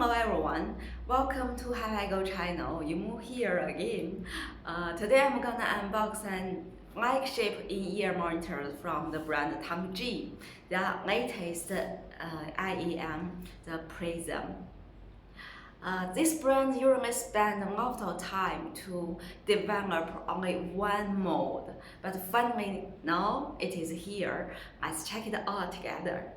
Hello everyone, welcome to HiFiGo channel. You here again. Today I'm gonna unbox an flagship in-ear monitor from the brand Tanchjim, the latest IEM, the Prism. This brand usually spend a lot of time to develop only one mode, but finally now it is here. Let's check it out together.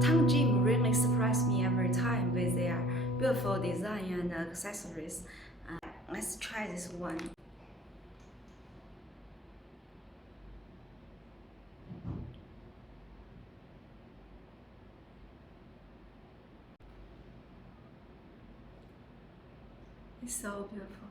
Tanchjim really surprised me every time with their beautiful design and accessories. Let's try this one. It's so beautiful.